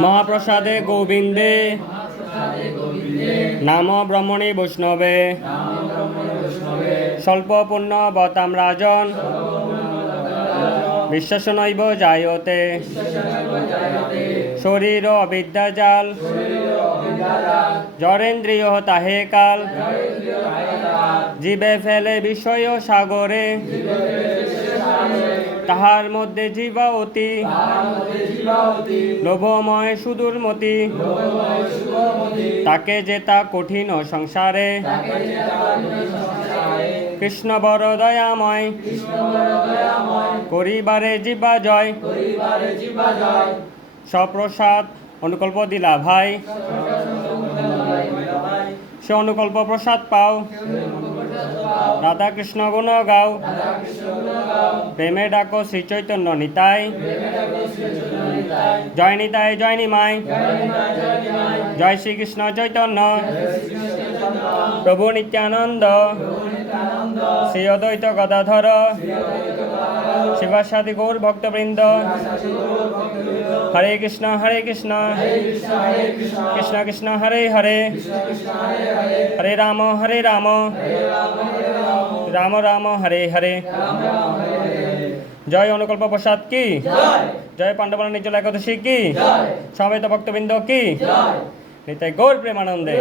মহাপ্রসাদে গোবিন্দে। নাম ব্রহ্মণী বৈষ্ণবে। স্বল্প পুণ্য বতাম রাজন। বিশ্বাস নৈব জায়তে। শরীর অবিদ্যাজাল জরেন্দ্রিয় তাহে কাল। জীবে ফেলে বিষয় সাগরে। তাহার মধ্যে জীবা অতি লোভময় সুদূরমতি। তাকে যেতা কঠিন সংসারে। কৃষ্ণ বড় দয়াময়। করিবারে জীবা জয়। সপ্রসাদ অনুকল্প দিলা ভাই। সে অনুকল্প প্রসাদ পাও। রাধা কৃষ্ণ গুণ গাও। প্রেমে ডাকো শ্রী চৈতন্য নিতাই। জয় নিতাই, জয় নিমাই। জয় শ্রীকৃষ্ণ চৈতন্য। প্রভু নিত্যানন্দ। শ্রী অদ্বৈত গদাধর। শিবাসাদি গৌর ভক্তবৃন্দ। হরে কৃষ্ণ হরে কৃষ্ণ। কৃষ্ণ কৃষ্ণ হরে হরে। হরে রাম হরে রাম। রাম রাম হরে হরে। জয় অনুকল্প প্রসাদ কি? জয় পাণ্ডবন নিচল একাদশী কি? সমেত ভক্তবৃন্দ কি? নিতাই গৌর প্রেমানন্দে।